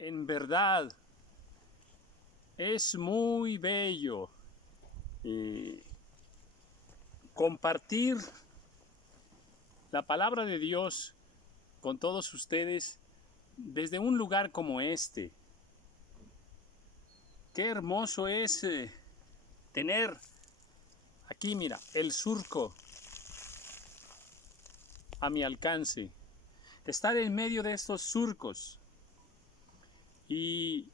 En verdad, es muy bello compartir la palabra de Dios con todos ustedes desde un lugar como este. Qué hermoso es tener aquí, mira, el surco a mi alcance. Estar en medio de estos surcos y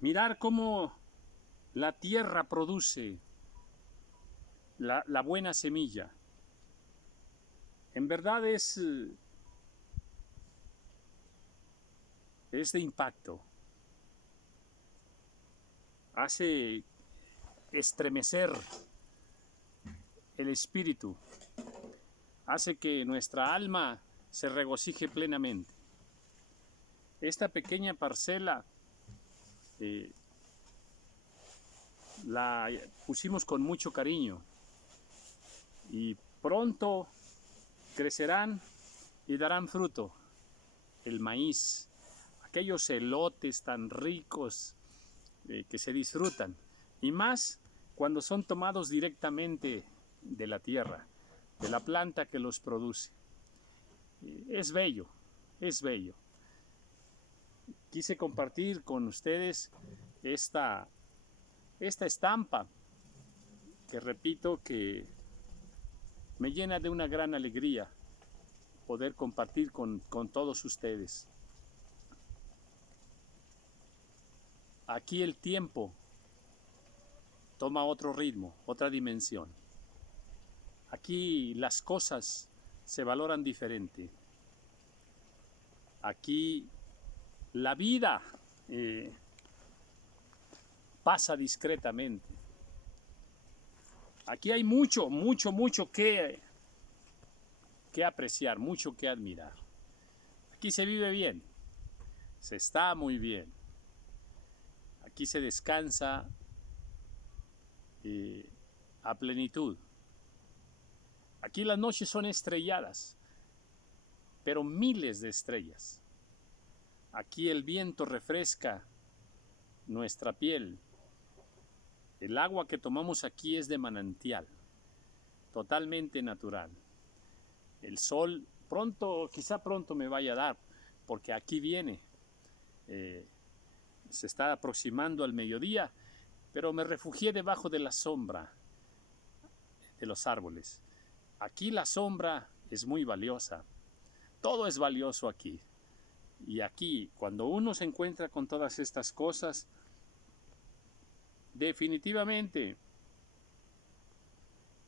mirar cómo la tierra produce la buena semilla. En verdad es de impacto. Hace estremecer el espíritu. Hace que nuestra alma se regocije plenamente. Esta pequeña parcela la pusimos con mucho cariño y pronto crecerán y darán fruto. El maíz, aquellos elotes tan ricos que se disfrutan, y más cuando son tomados directamente de la tierra, de la planta que los produce. Es bello, es bello. Quise compartir con ustedes esta estampa que, repito, que me llena de una gran alegría poder compartir con todos ustedes. Aquí el tiempo toma otro ritmo, otra dimensión. Aquí las cosas se valoran diferente. Aquí la vida pasa discretamente. Aquí hay mucho que apreciar, mucho que admirar. Aquí se vive bien, se está muy bien. Aquí se descansa a plenitud. Aquí las noches son estrelladas, pero miles de estrellas. Aquí el viento refresca nuestra piel. El agua que tomamos aquí es de manantial, totalmente natural. El sol quizá pronto me vaya a dar, porque aquí viene. Se está aproximando al mediodía, pero me refugié debajo de la sombra de los árboles. Aquí la sombra es muy valiosa. Todo es valioso aquí. Y aquí, cuando uno se encuentra con todas estas cosas, definitivamente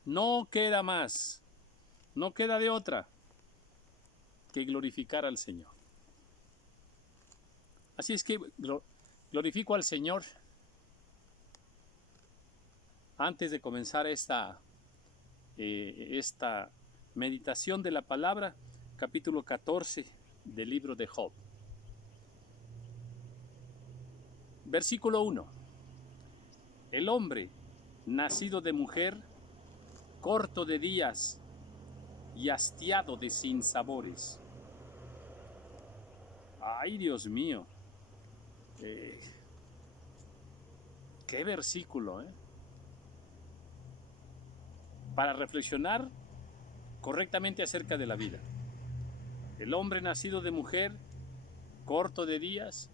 no queda más, no queda de otra que glorificar al Señor. Así es que glorifico al Señor antes de comenzar esta meditación de la palabra, capítulo 14 del libro de Job. Versículo 1. El hombre, nacido de mujer, corto de días y hastiado de sinsabores. Ay, Dios mío. Qué versículo, para reflexionar correctamente acerca de la vida. El hombre nacido de mujer, corto de días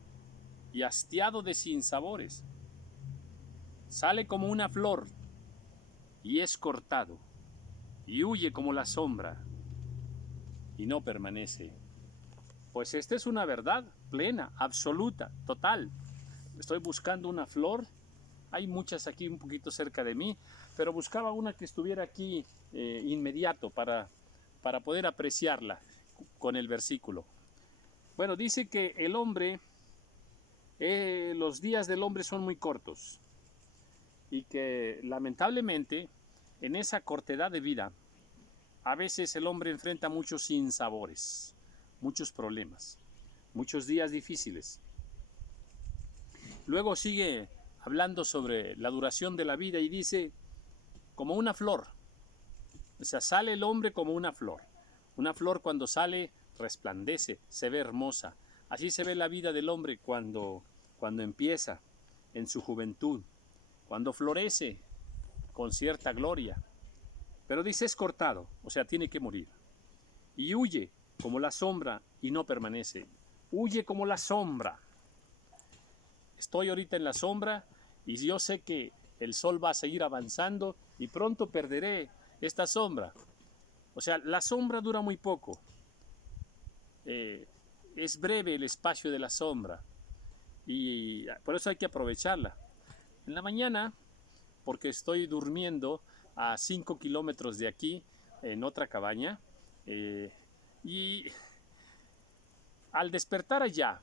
y hastiado de sinsabores. Sale como una flor y es cortado, y huye como la sombra y no permanece. Pues esta es una verdad plena, absoluta, total. Estoy buscando una flor. Hay muchas aquí un poquito cerca de mí, pero buscaba una que estuviera aquí inmediato para poder apreciarla con el versículo. Bueno, dice que el hombre, los días del hombre son muy cortos y que lamentablemente en esa cortedad de vida a veces el hombre enfrenta muchos sinsabores, muchos problemas, muchos días difíciles. Luego sigue hablando sobre la duración de la vida y dice, como una flor. O sea, sale el hombre como una flor. Una flor cuando sale resplandece, se ve hermosa, Así se ve la vida del hombre cuando empieza en su juventud, cuando florece con cierta gloria. Pero dice es cortado, o sea, tiene que morir. Y huye como la sombra y no permanece. Huye como la sombra. Estoy ahorita en la sombra y yo sé que el sol va a seguir avanzando y pronto perderé esta sombra. O sea, la sombra dura muy poco. Es breve el espacio de la sombra y por eso hay que aprovecharla. En la mañana, porque estoy durmiendo a 5 kilómetros de aquí, en otra cabaña, y al despertar allá,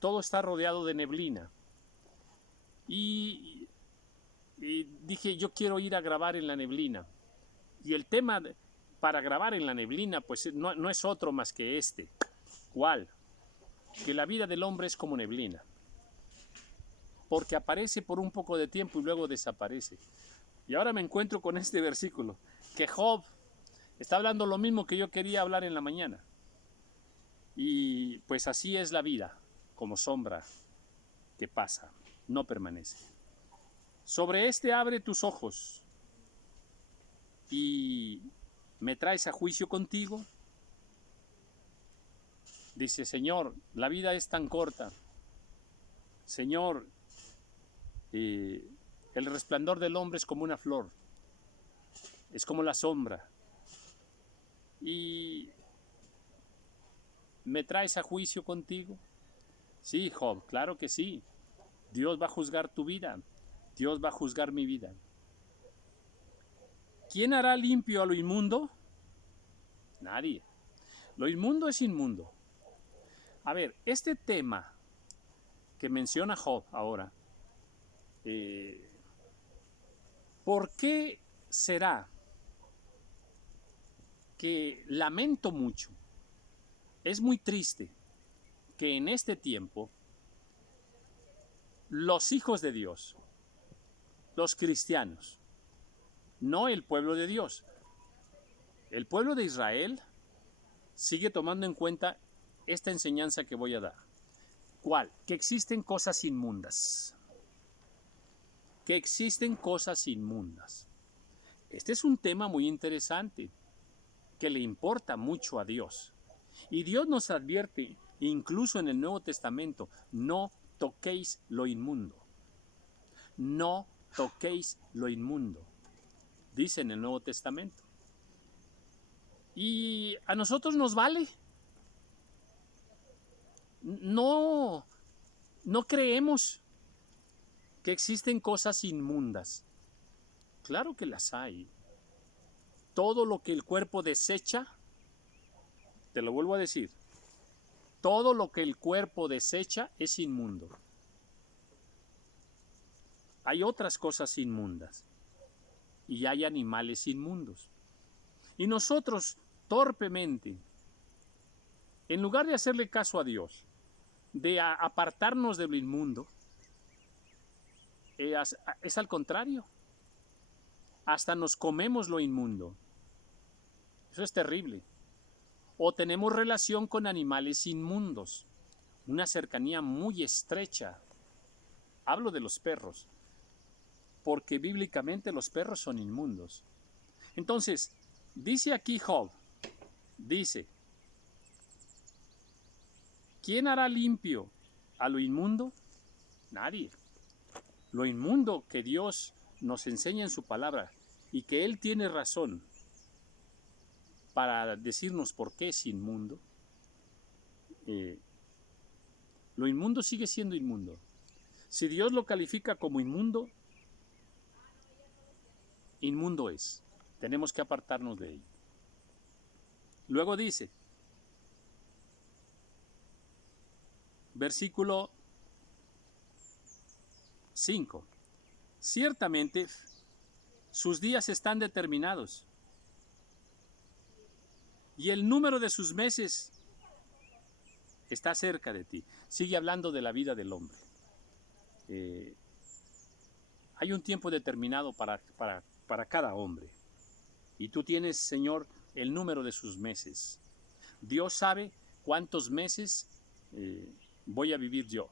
todo está rodeado de neblina. Y dije, yo quiero ir a grabar en la neblina. Y el tema para grabar en la neblina, pues no es otro más que este. ¿Cuál? Que la vida del hombre es como neblina. Porque aparece por un poco de tiempo y luego desaparece. Y ahora me encuentro con este versículo, que Job está hablando lo mismo que yo quería hablar en la mañana. Y pues así es la vida, como sombra que pasa, no permanece. Sobre este abre tus ojos y me traes a juicio contigo. Dice, Señor, la vida es tan corta. Señor, el resplandor del hombre es como una flor, es como la sombra. Y me traes a juicio contigo. Sí, Job, claro que sí. Dios va a juzgar tu vida. Dios va a juzgar mi vida. ¿Quién hará limpio a lo inmundo? Nadie. Lo inmundo es inmundo. A ver, este tema que menciona Job ahora, ¿por qué será que lamento mucho? Es muy triste que en este tiempo los hijos de Dios, los cristianos, no el pueblo de Dios, el pueblo de Israel sigue tomando en cuenta esta enseñanza que voy a dar. ¿Cuál? Que existen cosas inmundas. Que existen cosas inmundas. Este es un tema muy interesante que le importa mucho a Dios. Y Dios nos advierte, incluso en el Nuevo Testamento, no toquéis lo inmundo. No toquéis lo inmundo. Dice en el Nuevo Testamento. Y a nosotros nos vale. No creemos que existen cosas inmundas. Claro que las hay. Todo lo que el cuerpo desecha, te lo vuelvo a decir, todo lo que el cuerpo desecha es inmundo. Hay otras cosas inmundas y hay animales inmundos. Y nosotros, torpemente, en lugar de hacerle caso a Dios, de apartarnos de lo inmundo, es al contrario. Hasta nos comemos lo inmundo. Eso es terrible. O tenemos relación con animales inmundos, una cercanía muy estrecha. Hablo de los perros, porque bíblicamente los perros son inmundos. Entonces, dice aquí Job, dice, ¿quién hará limpio a lo inmundo? Nadie. Lo inmundo que Dios nos enseña en su palabra y que Él tiene razón para decirnos por qué es inmundo, lo inmundo sigue siendo inmundo. Si Dios lo califica como inmundo, inmundo es. Tenemos que apartarnos de él. Luego dice, versículo 5, ciertamente sus días están determinados y el número de sus meses está cerca de ti. Sigue hablando de la vida del hombre. Hay un tiempo determinado para cada hombre. Y tú tienes, Señor, el número de sus meses. Dios sabe cuántos meses voy a vivir yo.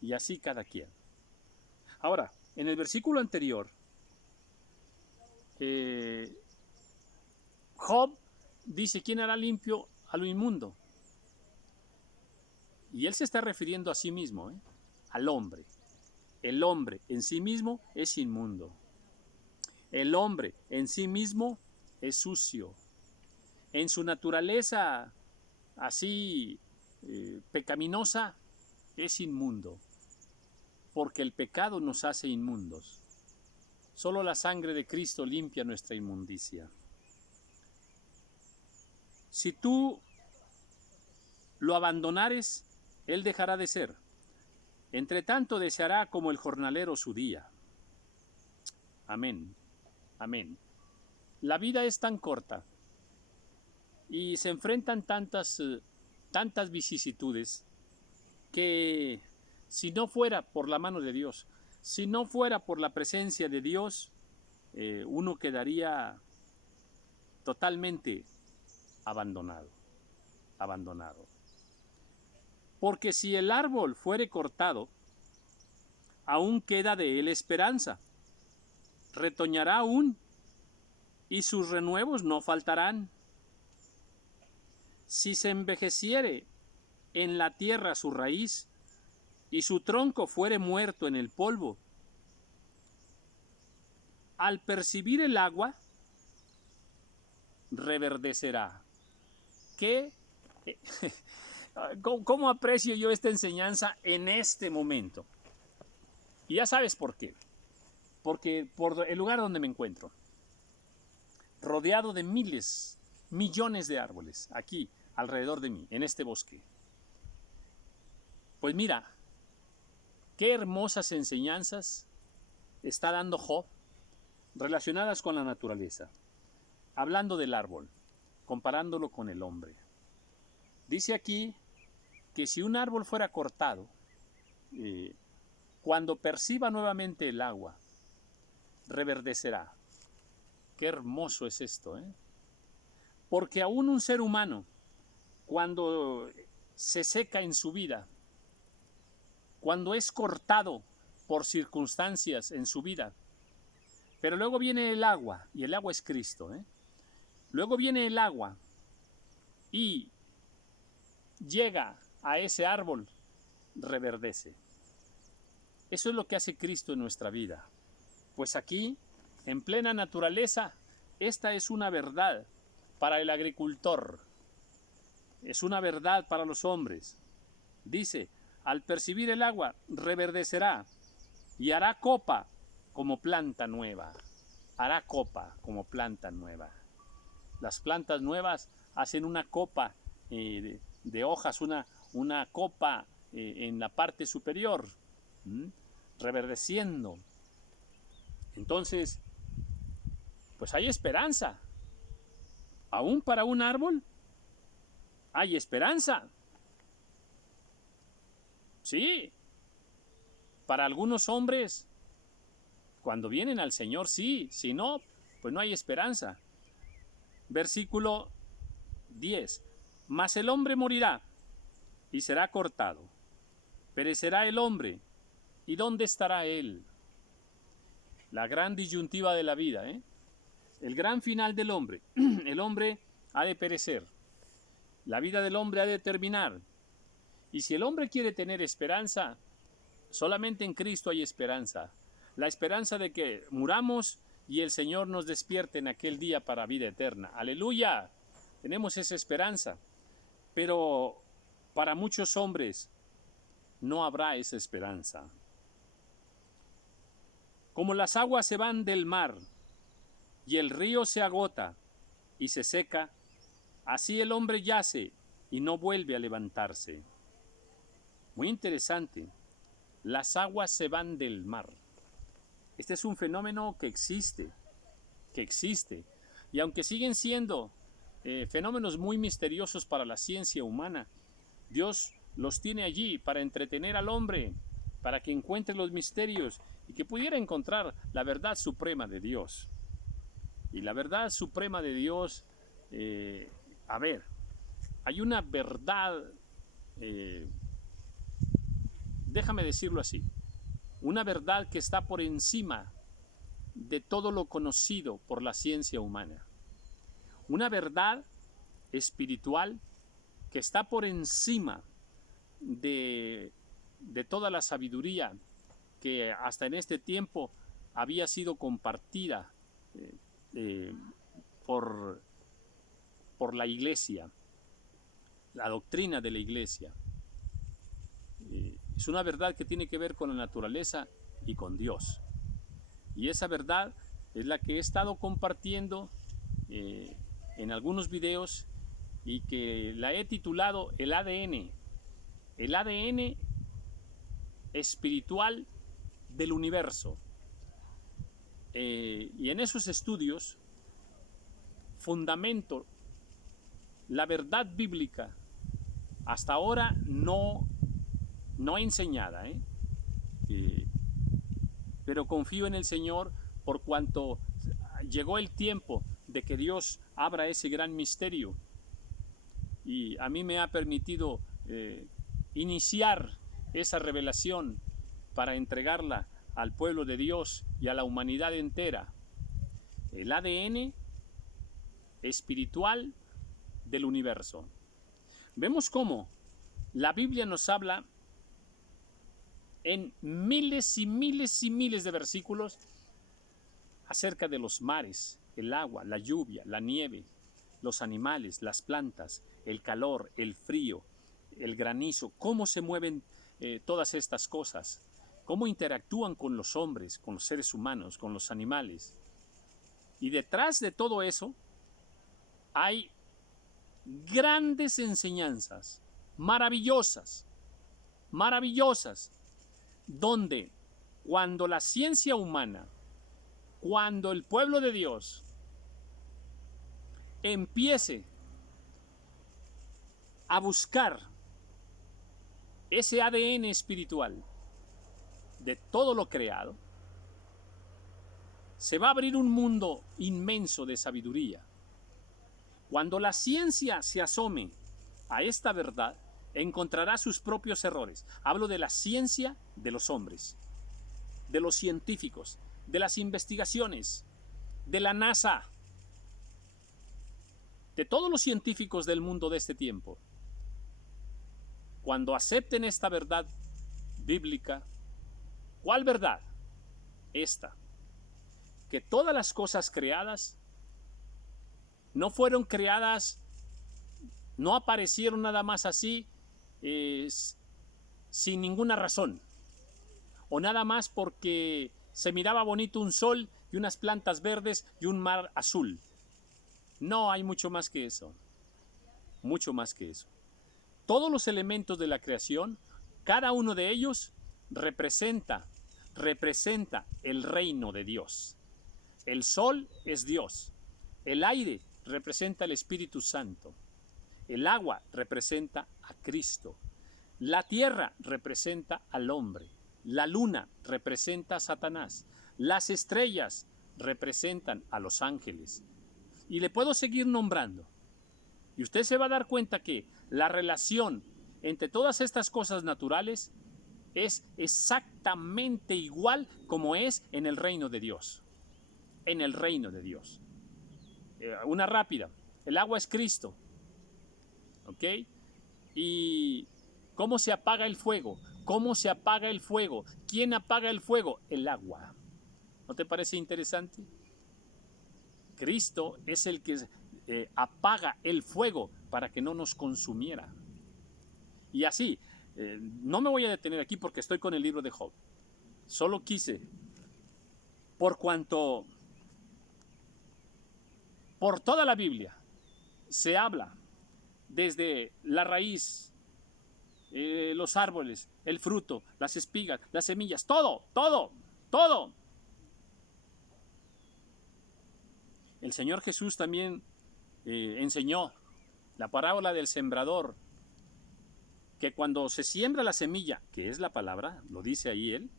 Y así cada quien. Ahora, en el versículo anterior, Job dice, ¿quién hará limpio a lo inmundo? Y él se está refiriendo a sí mismo, al hombre. El hombre en sí mismo es inmundo. El hombre en sí mismo es sucio. En su naturaleza así pecaminosa es inmundo. Porque el pecado nos hace inmundos. Solo la sangre de Cristo limpia nuestra inmundicia. Si tú lo abandonares, él dejará de ser. Entre tanto deseará como el jornalero su día. Amén. Amén. La vida es tan corta y se enfrentan tantas vicisitudes que si no fuera por la mano de Dios, si no fuera por la presencia de Dios, uno quedaría totalmente abandonado. Porque si el árbol fuere cortado, aún queda de él esperanza. Retoñará aún, y sus renuevos no faltarán. Si se envejeciere en la tierra su raíz, y su tronco fuere muerto en el polvo, al percibir el agua, reverdecerá. ¿Qué? ¿Cómo aprecio yo esta enseñanza en este momento? Y ya sabes por qué. Porque por el lugar donde me encuentro, rodeado de miles, millones de árboles, aquí, alrededor de mí, en este bosque. Pues mira, qué hermosas enseñanzas está dando Job relacionadas con la naturaleza, hablando del árbol, comparándolo con el hombre. Dice aquí que si un árbol fuera cortado, cuando perciba nuevamente el agua, reverdecerá. Qué hermoso es esto, Porque aún un ser humano, cuando se seca en su vida, cuando es cortado por circunstancias en su vida, pero luego viene el agua, y el agua es Cristo, Luego viene el agua y llega a ese árbol, reverdece. Eso es lo que hace Cristo en nuestra vida. Pues aquí, en plena naturaleza, esta es una verdad para el agricultor. Es una verdad para los hombres. Dice, al percibir el agua, reverdecerá y hará copa como planta nueva. Hará copa como planta nueva. Las plantas nuevas hacen una copa de hojas, una copa en la parte superior, reverdeciendo. Entonces, pues hay esperanza. Aún para un árbol hay esperanza. Sí, para algunos hombres, cuando vienen al Señor, sí, si no, pues no hay esperanza. Versículo 10. Mas el hombre morirá y será cortado. Perecerá el hombre. ¿Y dónde estará él? La gran disyuntiva de la vida, El gran final del hombre. El hombre ha de perecer. La vida del hombre ha de terminar. Y si el hombre quiere tener esperanza, solamente en Cristo hay esperanza. La esperanza de que muramos y el Señor nos despierte en aquel día para vida eterna. ¡Aleluya! Tenemos esa esperanza. Pero para muchos hombres no habrá esa esperanza. Como las aguas se van del mar y el río se agota y se seca, así el hombre yace y no vuelve a levantarse. Muy interesante. Las aguas se van del mar. Este es un fenómeno que existe. Y aunque siguen siendo fenómenos muy misteriosos para la ciencia humana, Dios los tiene allí para entretener al hombre, para que encuentre los misterios y que pudiera encontrar la verdad suprema de Dios. Y la verdad suprema de Dios, hay hay una verdad, déjame decirlo así, una verdad que está por encima de todo lo conocido por la ciencia humana. Una verdad espiritual que está por encima de toda la sabiduría que hasta en este tiempo había sido compartida por la iglesia, la doctrina de la iglesia. Es una verdad que tiene que ver con la naturaleza y con Dios. Y esa verdad es la que he estado compartiendo en algunos videos y que la he titulado el ADN espiritual del universo. Y en esos estudios fundamento la verdad bíblica hasta ahora no enseñada, pero confío en el Señor por cuanto llegó el tiempo de que Dios abra ese gran misterio, y a mí me ha permitido iniciar esa revelación para entregarla al pueblo de Dios y a la humanidad entera. El ADN espiritual del universo. Vemos cómo la Biblia nos habla en miles y miles y miles de versículos acerca de los mares, el agua, la lluvia, la nieve, los animales, las plantas, el calor, el frío, el granizo, cómo se mueven todas estas cosas, cómo interactúan con los hombres, con los seres humanos, con los animales. Y detrás de todo eso hay grandes enseñanzas, maravillosas, donde cuando la ciencia humana, cuando el pueblo de Dios empiece a buscar ese ADN espiritual de todo lo creado, se va a abrir un mundo inmenso de sabiduría. Cuando la ciencia se asome a esta verdad, encontrará sus propios errores. Hablo de la ciencia de los hombres, de los científicos, de las investigaciones, de la NASA, de todos los científicos del mundo de este tiempo. Cuando acepten esta verdad bíblica, ¿cuál verdad? Esta, que todas las cosas creadas no fueron creadas, no aparecieron nada más así, sin ninguna razón, o nada más porque se miraba bonito un sol y unas plantas verdes y un mar azul. No, hay mucho más que eso, mucho más que eso. Todos los elementos de la creación, cada uno de ellos representa el reino de Dios. El sol es Dios, el aire representa el Espíritu Santo, el agua representa a Cristo, la tierra representa al hombre, la luna representa a Satanás, las estrellas representan a los ángeles, y le puedo seguir nombrando. Y usted se va a dar cuenta que la relación entre todas estas cosas naturales es exactamente igual como es en el reino de Dios. En el reino de Dios. Una rápida. El agua es Cristo. ¿Ok? ¿Y cómo se apaga el fuego? ¿Cómo se apaga el fuego? ¿Quién apaga el fuego? El agua. ¿No te parece interesante? Cristo es el que apaga el fuego para que no nos consumiera. Y así, no me voy a detener aquí porque estoy con el libro de Job. Solo quise, por cuanto por toda la Biblia se habla desde la raíz, los árboles, el fruto, las espigas, las semillas, todo. El Señor Jesús también enseñó la parábola del sembrador, que cuando se siembra la semilla, que es la palabra, lo dice ahí él,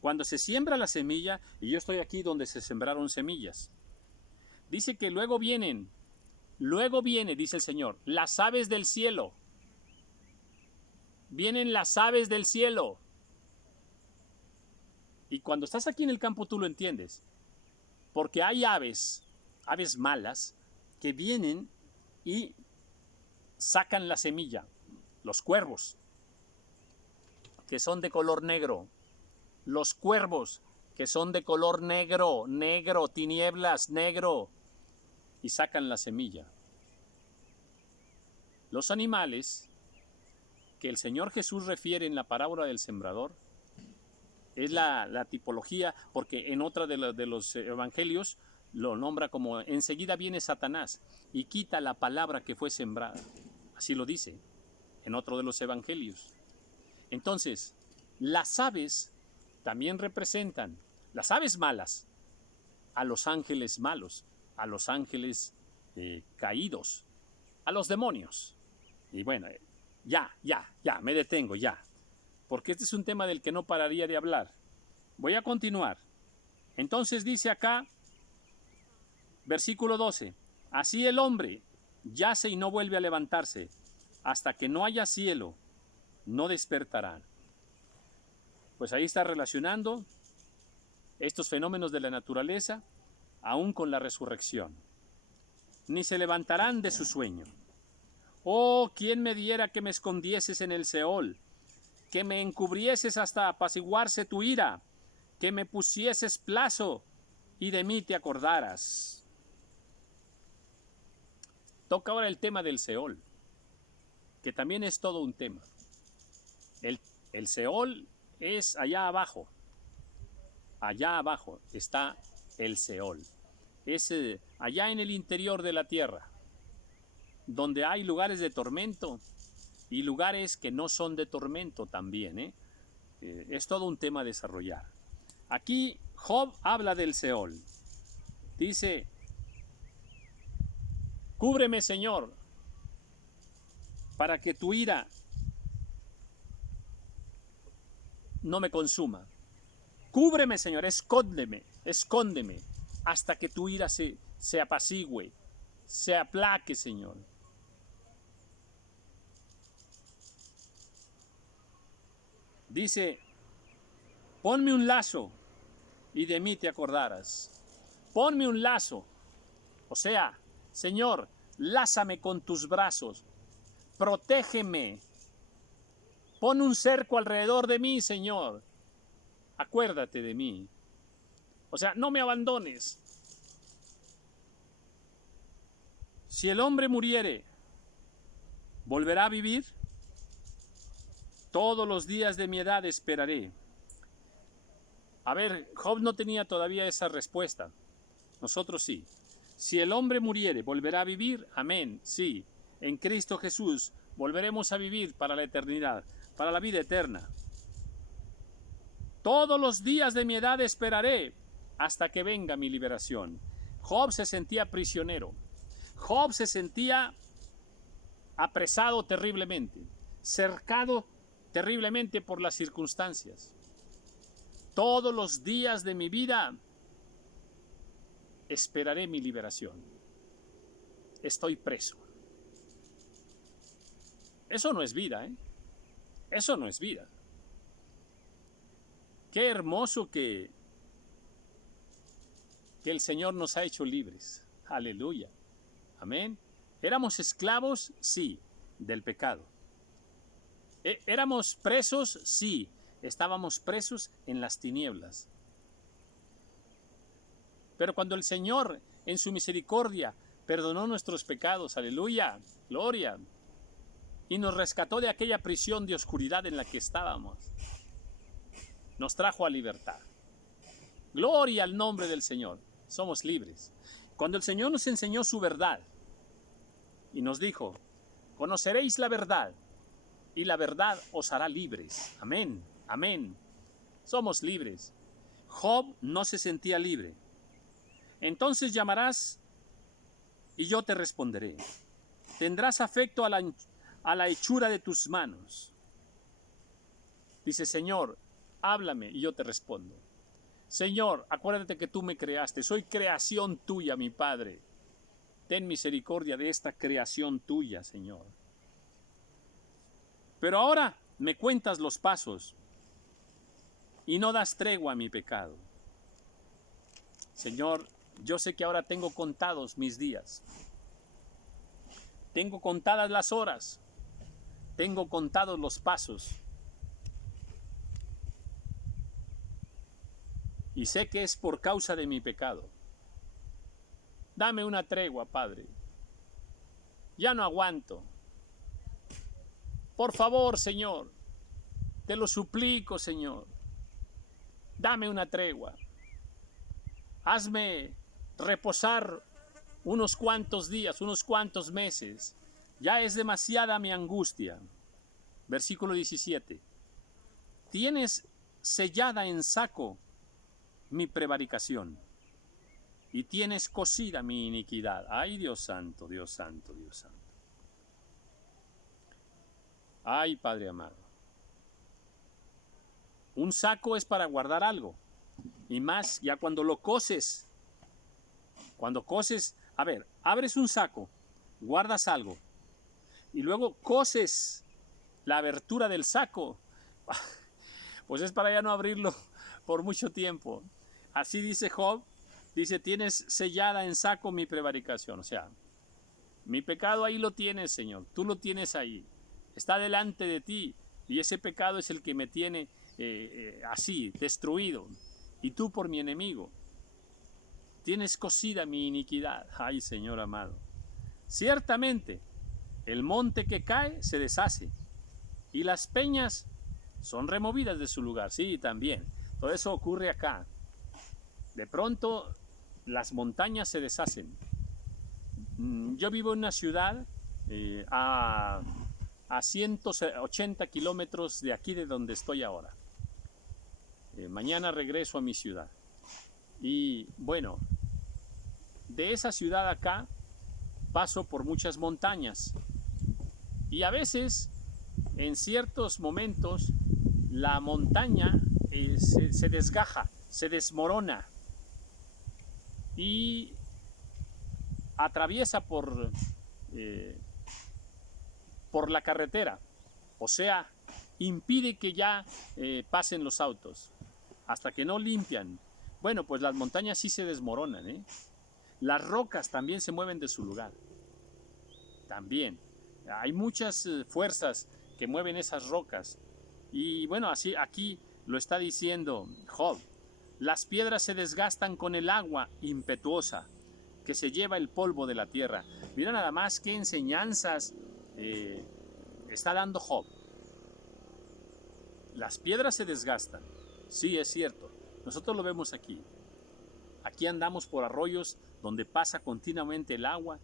cuando se siembra la semilla, y yo estoy aquí donde se sembraron semillas, dice que luego vienen Luego viene, dice el Señor, las aves del cielo. Vienen las aves del cielo. Y cuando estás aquí en el campo tú lo entiendes. Porque hay aves malas, que vienen y sacan la semilla. Los cuervos, que son de color negro. Los cuervos, que son de color negro, negro, tinieblas, negro. Y sacan la semilla. Los animales que el Señor Jesús refiere en la parábola del sembrador es la tipología, porque en otra de los evangelios lo nombra como enseguida viene Satanás y quita la palabra que fue sembrada. Así lo dice en otro de los evangelios. Entonces, las aves también representan, las aves malas, a los ángeles malos, a los ángeles caídos, a los demonios. Y bueno, ya, me detengo, ya. Porque este es un tema del que no pararía de hablar. Voy a continuar. Entonces dice acá, versículo 12, así el hombre yace y no vuelve a levantarse, hasta que no haya cielo, no despertará. Pues ahí está relacionando estos fenómenos de la naturaleza aún con la resurrección. Ni se levantarán de su sueño. Oh, ¿quién me diera que me escondieses en el Seol, que me encubrieses hasta apaciguarse tu ira, que me pusieses plazo y de mí te acordaras? Toca ahora el tema del Seol, que también es todo un tema. El Seol es allá abajo está el Seol. Es allá en el interior de la tierra, donde hay lugares de tormento y lugares que no son de tormento también. Es todo un tema a desarrollar. Aquí Job habla del Seol. Dice, cúbreme, Señor, para que tu ira no me consuma. Cúbreme, Señor, escóndeme, hasta que tu ira se apacigüe, se aplaque, Señor. Dice, ponme un lazo y de mí te acordarás. Ponme un lazo. O sea, Señor, lázame con tus brazos. Protégeme. Pon un cerco alrededor de mí, Señor. Acuérdate de mí. O sea, no me abandones. Si el hombre muriere, ¿volverá a vivir? Todos los días de mi edad esperaré. A ver, Job no tenía todavía esa respuesta. Nosotros sí. Si el hombre muriere, ¿volverá a vivir? Amén, sí. En Cristo Jesús volveremos a vivir para la eternidad, para la vida eterna. Todos los días de mi edad esperaré hasta que venga mi liberación. Job se sentía prisionero. Job se sentía apresado terriblemente, cercado terriblemente por las circunstancias. Todos los días de mi vida esperaré mi liberación. Estoy preso. Eso no es vida, Eso no es vida. Qué hermoso que el Señor nos ha hecho libres. Aleluya. Amén. ¿Éramos esclavos? Sí, del pecado. ¿Éramos presos? Sí, estábamos presos en las tinieblas. Pero cuando el Señor, en su misericordia, perdonó nuestros pecados, aleluya, gloria, y nos rescató de aquella prisión de oscuridad en la que estábamos, nos trajo a libertad. Gloria al nombre del Señor. Somos libres. Cuando el Señor nos enseñó su verdad y nos dijo, conoceréis la verdad y la verdad os hará libres. Amén, amén. Somos libres. Job no se sentía libre. Entonces llamarás y yo te responderé. Tendrás afecto a la hechura de tus manos. Dice, Señor, háblame y yo te respondo. Señor, acuérdate que tú me creaste. Soy creación tuya, mi Padre. ten misericordia de esta creación tuya, Señor. Pero ahora me cuentas los pasos y no das tregua a mi pecado. Señor, yo sé que ahora tengo contados mis días. Tengo contadas las horas. Tengo contados los pasos. Y sé que es por causa de mi pecado. Dame una tregua, Padre. Ya no aguanto. Por favor, Señor. Te lo suplico, Señor. Dame una tregua. Hazme reposar unos cuantos días, unos cuantos meses. Ya es demasiada mi angustia. Versículo 17. Tienes sellada en saco mi prevaricación y tienes cosida mi iniquidad. Ay, Dios santo, Dios santo, Dios santo. Ay, Padre amado. Un saco es para guardar algo. Y más ya cuando lo coses. Cuando coses, a ver, abres un saco, guardas algo. Y luego coses la abertura del saco. Pues es para ya no abrirlo por mucho tiempo. Así dice Job. Dice, tienes sellada en saco mi prevaricación. O sea, mi pecado ahí lo tienes, Señor. Tú lo tienes ahí. Está delante de ti. Y ese pecado es el que me tiene así, destruido. Y tú por mi enemigo. Tienes cosida mi iniquidad. Ay, Señor amado. Ciertamente, el monte que cae se deshace. Y las peñas son removidas de su lugar. Sí, también. Todo eso ocurre acá. De pronto, las montañas se deshacen. Yo vivo en una ciudad a 180 kilómetros de aquí de donde estoy ahora. Mañana regreso a mi ciudad. Y bueno, de esa ciudad acá paso por muchas montañas. Y a veces, en ciertos momentos, la montaña se desgaja, se desmorona y atraviesa por la carretera. O sea, impide que ya pasen los autos. Hasta que no limpian. Bueno, pues las montañas sí se desmoronan, ¿eh? Las rocas también se mueven de su lugar. También. Hay muchas fuerzas que mueven esas rocas. Y bueno, así aquí lo está diciendo Job. Las piedras se desgastan con el agua impetuosa que se lleva el polvo de la tierra. Mira nada más qué enseñanzas está dando Job. Las piedras se desgastan. Sí, es cierto. Nosotros lo vemos aquí. Aquí andamos por arroyos donde pasa continuamente el agua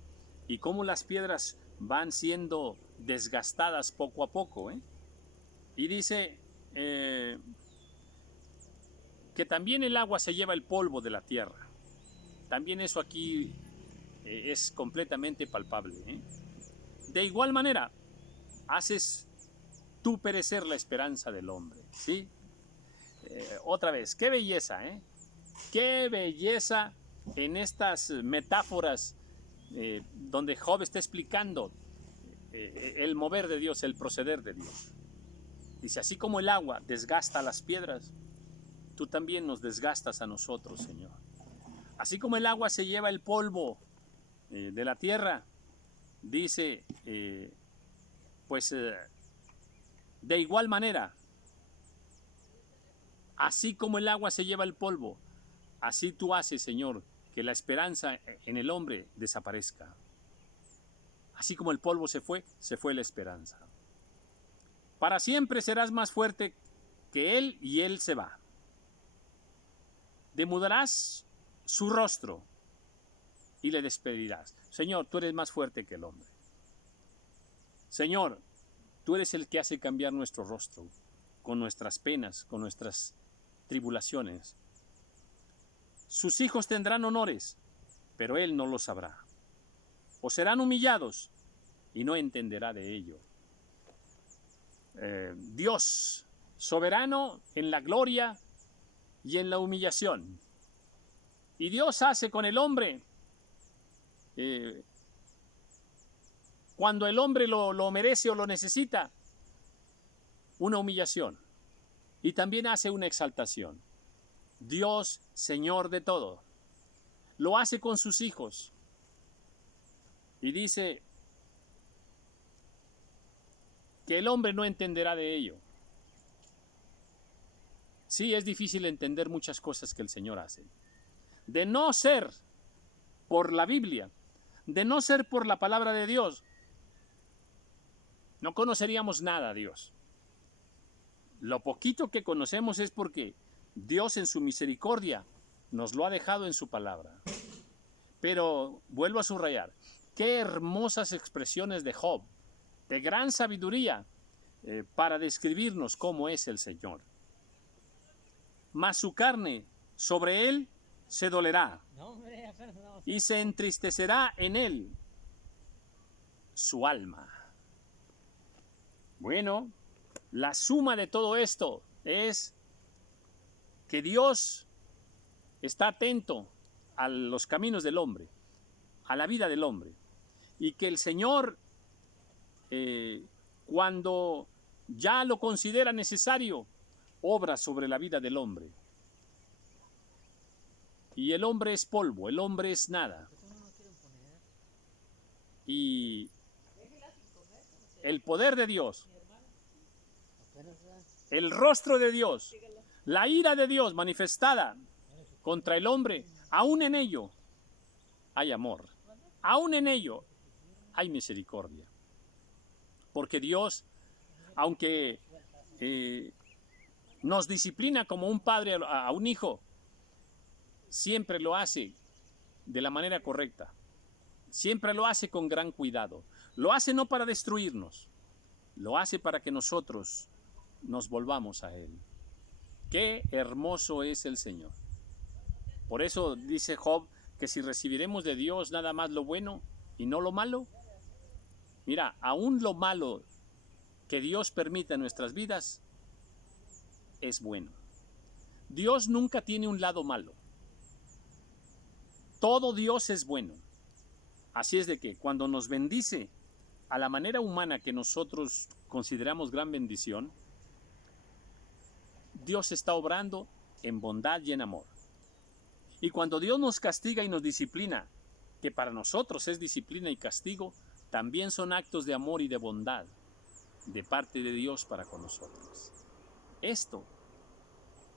y cómo las piedras van siendo desgastadas poco a poco. Y dice que también el agua se lleva el polvo de la tierra. También eso aquí es completamente palpable. De igual manera, haces tú perecer la esperanza del hombre. ¿Sí? Otra vez, qué belleza, qué belleza en estas metáforas donde Job está explicando el mover de Dios, el proceder de Dios. Dice, así como el agua desgasta las piedras, tú también nos desgastas a nosotros, Señor. Así como el agua se lleva el polvo de la tierra, dice, de igual manera, así como el agua se lleva el polvo, así tú haces, Señor, que la esperanza en el hombre desaparezca. Así como el polvo se fue la esperanza. Para siempre serás más fuerte que él y él se va. Demudarás su rostro y le despedirás. Señor, tú eres más fuerte que el hombre. Señor, tú eres el que hace cambiar nuestro rostro con nuestras penas, con nuestras tribulaciones. Sus hijos tendrán honores, pero él no lo sabrá. O serán humillados y no entenderá de ello. Dios, soberano en la gloria y en la humillación. Y Dios hace con el hombre cuando el hombre lo merece o lo necesita, una humillación. Y también hace una exaltación. Dios, Señor de todo, lo hace con sus hijos. Y dice que el hombre no entenderá de ello. Sí, es difícil entender muchas cosas que el Señor hace. De no ser por la Biblia, de no ser por la palabra de Dios, no conoceríamos nada a Dios. Lo poquito que conocemos es porque Dios en su misericordia nos lo ha dejado en su palabra. Pero vuelvo a subrayar, qué hermosas expresiones de Job, de gran sabiduría para describirnos cómo es el Señor. Mas su carne sobre él se dolerá y se entristecerá en él su alma. Bueno, la suma de todo esto es que Dios está atento a los caminos del hombre, a la vida del hombre, y que el Señor, cuando ya lo considera necesario, obra sobre la vida del hombre. Y el hombre es polvo, el hombre es nada. Y el poder de Dios, el rostro de Dios, la ira de Dios manifestada contra el hombre, aún en ello hay amor, aún en ello hay misericordia. Porque Dios, aunque nos disciplina como un padre a un hijo, siempre lo hace de la manera correcta, siempre lo hace con gran cuidado. Lo hace no para destruirnos, lo hace para que nosotros nos volvamos a Él. Qué hermoso es el Señor. Por eso dice Job que si recibiremos de Dios nada más lo bueno y no lo malo, mira, aún lo malo que Dios permite en nuestras vidas es bueno. Dios nunca tiene un lado malo. Todo Dios es bueno. Así es de que cuando nos bendice a la manera humana que nosotros consideramos gran bendición, Dios está obrando en bondad y en amor. Y cuando Dios nos castiga y nos disciplina, que para nosotros es disciplina y castigo, también son actos de amor y de bondad de parte de Dios para con nosotros. Esto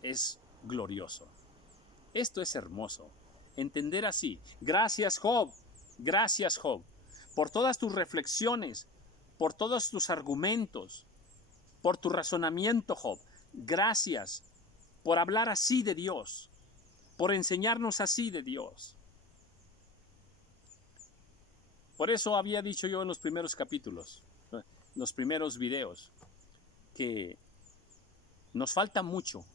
es glorioso. Esto es hermoso. Entender así. Gracias, Job, por todas tus reflexiones, por todos tus argumentos, por tu razonamiento, Job. Gracias por hablar así de Dios, por enseñarnos así de Dios. Por eso había dicho yo en los primeros capítulos, los primeros videos, que nos falta mucho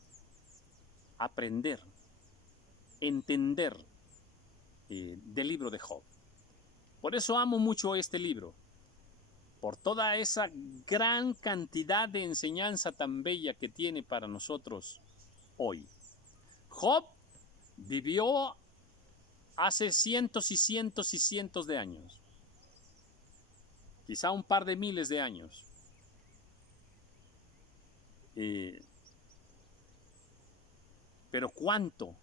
aprender, entender del libro de Job. Por eso amo mucho este libro, por toda esa gran cantidad de enseñanza tan bella que tiene para nosotros hoy. Job vivió hace cientos y cientos y cientos de años, quizá un par de miles de años. Pero cuánto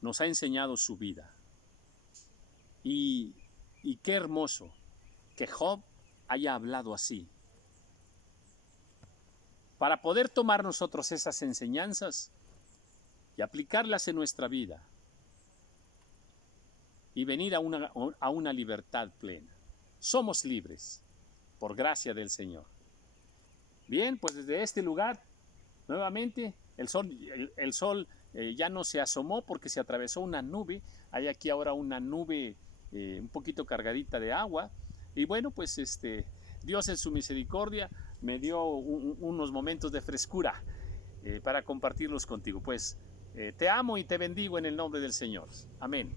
nos ha enseñado su vida. Y qué hermoso que Job haya hablado así. Para poder tomar nosotros esas enseñanzas y aplicarlas en nuestra vida y venir a una libertad plena. Somos libres por gracia del Señor. Bien, pues desde este lugar, nuevamente, el sol ya no se asomó porque se atravesó una nube. Hay aquí ahora una nube un poquito cargadita de agua. Y bueno, pues Dios en su misericordia me dio unos momentos de frescura para compartirlos contigo. Pues te amo y te bendigo en el nombre del Señor. Amén.